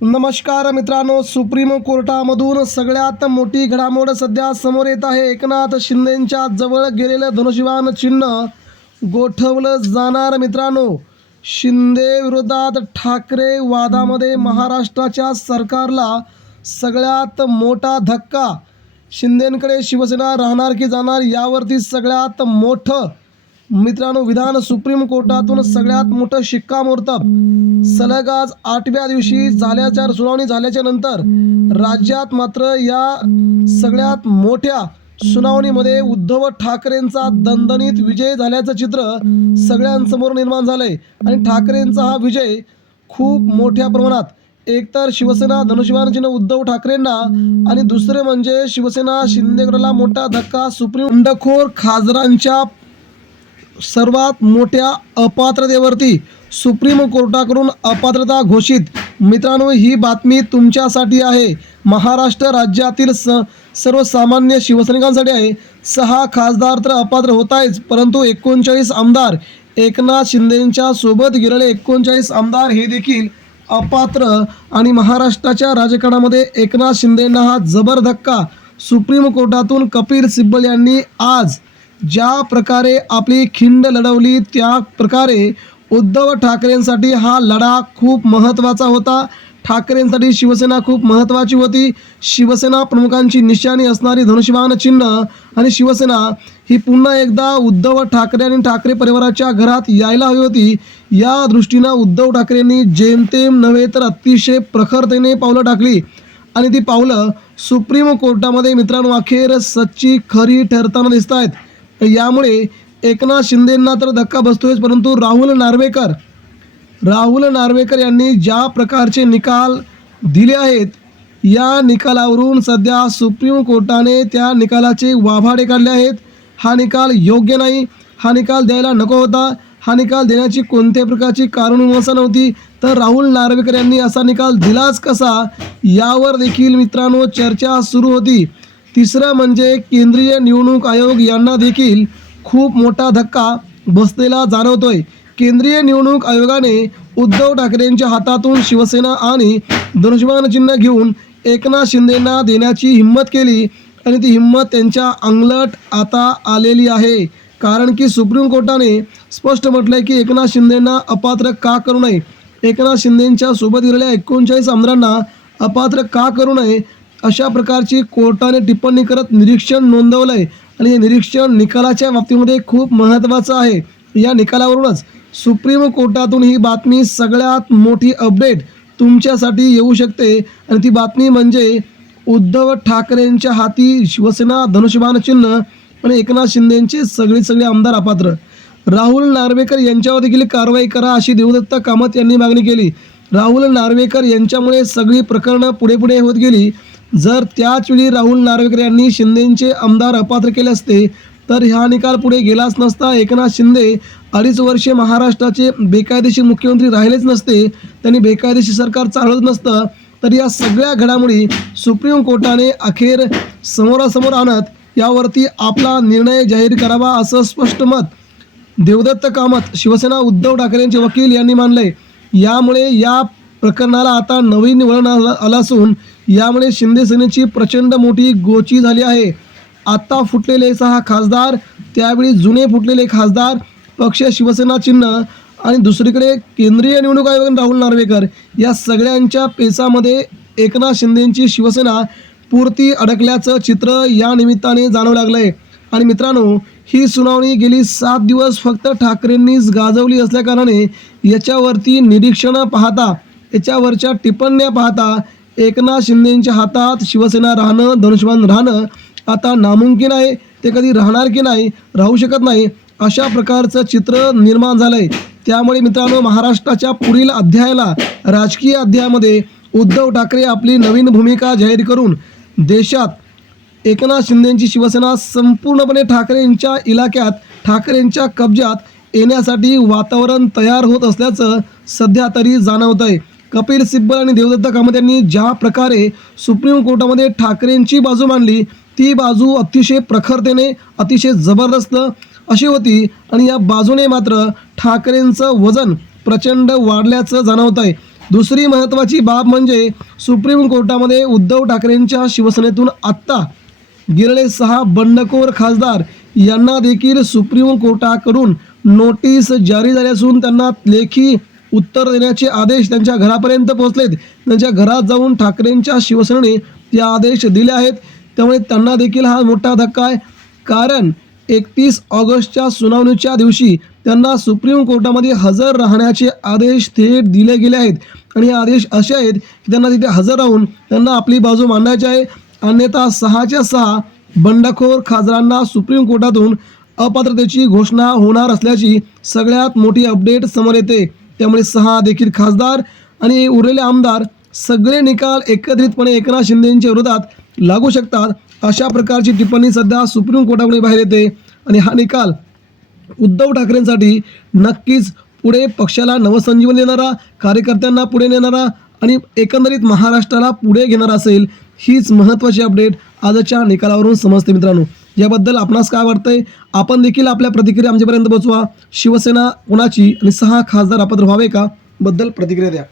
नमस्कार मित्रांनो, सुप्रीम कोर्टामधून सगळ्यात मोठी घडामोड सध्या समोर येत आहे. एकनाथ शिंदेंच्या जवळ गेलेलं धनुष्यबाण चिन्ह गोठवलं जाणार. मित्रांनो, शिंदे विरोधात ठाकरे वादामध्ये महाराष्ट्राच्या सरकारला सगळ्यात मोठा धक्का. शिंदेंकडे शिवसेना राहणार की जाणार यावरती सगळ्यात मोठं मित्रांनो विधान सुप्रीम कोर्टातून सगळ्यात मोठं शिक्कामोर्तब. सलग आज 8व्या दिवशी सुनावणी झाल्याच्या नंतर राज्यात मात्र या सगळ्यात मोठ्या सुनावणीमध्ये उद्धव ठाकरेंचा दणदणीत विजय झाल्याचं चित्र सगळ्यांसमोर निर्माण झालंय. आणि ठाकरेंचा हा विजय खूप मोठ्या प्रमाणात एकतर शिवसेना धनुष्यबाण चिन्ह उद्धव ठाकरेंना आणि दुसरे म्हणजे शिवसेना शिंदेगडला मोठा धक्का. सुप्रीम बंडखोर खासदारांच्या सर्वात मोठ्या अपात्रतेवरती सुप्रीम कोर्टाकडून अपात्रता घोषित. मित्रांनो, ही बातमी तुमच्यासाठी आहे. महाराष्ट्र राज्यातील सर्वसामान्य शिवसैनिकांसाठी आहे. 6 खासदार तर अपात्र होत आहेच, परंतु 39 आमदार एकनाथ शिंदेंच्या सोबत गेलेले 39 आमदार हे देखील अपात्र. आणि महाराष्ट्राच्या राजकारणामध्ये एकनाथ शिंदेंना हा जबर धक्का. सुप्रीम कोर्टातून कपिल सिब्बल यांनी आज ज्या प्रकारे आपली खिंड लढवली त्या प्रकारे उद्धव ठाकरेंसाठी हा लढा खूप महत्त्वाचा होता. ठाकरेंसाठी शिवसेना खूप महत्त्वाची होती. शिवसेना प्रमुखांची निशाणी असणारी धनुष्यबाण चिन्ह आणि शिवसेना ही पुन्हा एकदा उद्धव ठाकरे आणि ठाकरे परिवाराच्या घरात यायला हवी होती. या दृष्टीनं उद्धव ठाकरेंनी जेमतेम नव्हे तर अतिशय प्रखरतेने पावलं टाकली आणि ती पावलं सुप्रीम कोर्टामध्ये मित्रांनो अखेर सच्ची खरी ठरताना दिसत आहेत. यामुळे एकनाथ शिंदेंना तर धक्का बसतोयच, परंतु राहुल नार्वेकर यांनी ज्या प्रकारचे निकाल दिले आहेत या निकालावरून सध्या सुप्रीम कोर्टाने त्या निकालाचे वाभाडे काढले आहेत. हा निकाल योग्य नाही, हा निकाल द्यायला नको होता, हा निकाल देण्याची कोणत्याही प्रकारची कारणमीमांसा नव्हती, तर राहुल नार्वेकर यांनी असा निकाल दिलाच कसा यावर देखील मित्रांनो चर्चा सुरू होती. तिसरं म्हणजे केंद्रीय निवडणूक आयोग यांना देखील खूप मोठा धक्का बसलेला जाणवतोय. केंद्रीय निवडणूक आयोगाने उद्धव ठाकरेंच्या हातातून शिवसेना आणि धनुष्यबाण चिन्ह घेऊन एकनाथ शिंदेंना देण्याची हिंमत केली आणि ती हिंमत त्यांच्या अंगलट आता आलेली आहे. कारण की सुप्रीम कोर्टाने स्पष्ट म्हटलंय की एकनाथ शिंदेंना अपात्र का करू नये, एकनाथ शिंदेंच्या सोबत गेलेल्या 39 आमदारांना अपात्र का करू नये अशा प्रकारची कोर्टाने टिप्पणी करत निरीक्षण नोंदवलं आहे. आणि हे निरीक्षण निकालाच्या बाबतीमध्ये खूप महत्त्वाचं आहे. या निकालावरूनच सुप्रीम कोर्टातून ही बातमी सगळ्यात मोठी अपडेट तुमच्यासाठी येऊ शकते. आणि ती बातमी म्हणजे उद्धव ठाकरेंच्या हाती शिवसेना धनुष्यबाण चिन्ह आणि एकनाथ शिंदेंचे सगळे आमदार अपात्र. राहुल नार्वेकर यांच्यावर देखील कारवाई करा अशी देवदत्त कामत यांनी मागणी केली. राहुल नार्वेकर यांच्यामुळे सगळी प्रकरणं पुढे होत गेली. जर त्याच वेळी राहुल नार्वेकर यांनी शिंदेंचे आमदार अपात्र केले असते तर हा निकाल पुढे गेलाच नसता. एकनाथ शिंदे 2.5 वर्षे महाराष्ट्राचे बेकायदेशीर मुख्यमंत्री राहिलेच नसते, त्यांनी बेकायदेशीर सरकार चालवत नसतं. तर या सगळ्या घडामोडी सुप्रीम कोर्टाने अखेर समोरासमोर आणत यावरती आपला निर्णय जाहीर करावा असं स्पष्ट मत देवदत्त कामत शिवसेना उद्धव ठाकरेंचे वकील यांनी मांडले. यामुळे या प्रकरणाला आता नवीन वळण आलं असून यामुळे शिंदे सेनेची प्रचंड मोठी गोची झाली आहे. आता फुटलेले 6 खासदार, त्यावेळी जुने फुटलेले खासदार, पक्ष शिवसेना चिन्ह आणि दुसरीकडे केंद्रीय निवडणूक आयोग राहुल नार्वेकर या सगळ्यांच्या पेचामध्ये एकनाथ शिंदेंची शिवसेना पुरती अडकल्याचं चित्र या निमित्ताने जाणवू लागलं आहे. आणि मित्रांनो, ही सुनावणी गेली 7 दिवस फक्त ठाकरेंनीच गाजवली असल्याकारणाने याच्यावरती निरीक्षणं पाहता, याच्यावरच्या टिप्पण्या पाहता एकनाथ शिंदेंच्या हातात शिवसेना राहणं, धनुष्यबाण राहणं आता नामुमकिन आहे. ते कधी राहणार की नाही, राहू शकत नाही अशा प्रकारचं चित्र निर्माण झालं आहे. त्यामुळे मित्रांनो, महाराष्ट्राच्या पुढील अध्यायाला राजकीय अध्यायामध्ये उद्धव ठाकरे आपली नवीन भूमिका जाहीर करून देशात एकनाथ शिंदेंची शिवसेना संपूर्णपणे ठाकरेंच्या इलाक्यात, ठाकरेंच्या कब्जात येण्यासाठी वातावरण तयार होत असल्याचं सध्या तरी जाणवत आहे. कपिल सिब्बल आणि देवदत्त कामत यांनी ज्या प्रकारे सुप्रीम कोर्टामध्ये ठाकरेंची बाजू मांडली ती बाजू अतिशय प्रखरतेने, अतिशय जबरदस्त अशी होती. आणि या बाजूने मात्र ठाकरेंचं वजन प्रचंड वाढल्याचं जाणवत आहे. दुसरी महत्त्वाची बाब म्हणजे सुप्रीम कोर्टामध्ये उद्धव ठाकरेंच्या शिवसेनेतून आत्ता गेलेले 6 बंडखोर खासदार यांना देखील सुप्रीम कोर्टाकडून नोटीस जारी झाली असून त्यांना लेखी उत्तर देण्याचे आदेश त्यांच्या घरापर्यंत पोहोचलेत. त्यांच्या घरात जाऊन ठाकरेंच्या शिवसेनेने ते आदेश दिले आहेत. त्यामुळे त्यांना देखील हा मोठा धक्का आहे. कारण 31 ऑगस्टच्या सुनावणीच्या दिवशी त्यांना सुप्रीम कोर्टामध्ये हजर राहण्याचे आदेश थेट दिले गेले आहेत आणि हे आदेश असे आहेत की त्यांना तिथे हजर राहून त्यांना आपली बाजू मांडायची आहे. अन्यथा 6च्या 6 बंडखोर खासदारांना सुप्रीम कोर्टातून अपात्रतेची घोषणा होणार असल्याची सगळ्यात मोठी अपडेट समोर येते. त्यामुळे 6 देखील खासदार आणि उरलेले आमदार सगळे निकाल एकत्रितपणे एकनाथ शिंदेंच्या विरोधात लागू शकतात, अशा प्रकारची टिप्पणी सध्या सुप्रीम कोर्टाकडे बाहेर येते. आणि हा निकाल उद्धव ठाकरेंसाठी नक्कीच पुढे पक्षाला नवसंजीवनी देणारा, कार्यकर्त्यांना पुढे नेणारा आणि एकंदरीत महाराष्ट्राला पुढे घेणारा असेल. हीच महत्त्वाची अपडेट आजच्या निकालावरून समजते. मित्रांनो, याबद्दल आपणास काय वाटतंय? आपण देखील आपल्या प्रतिक्रिया आमच्यापर्यंत पोहोचवा. शिवसेना कोणाची आणि 6 खासदार अपात्र व्हावे का बद्दल प्रतिक्रिया द्या.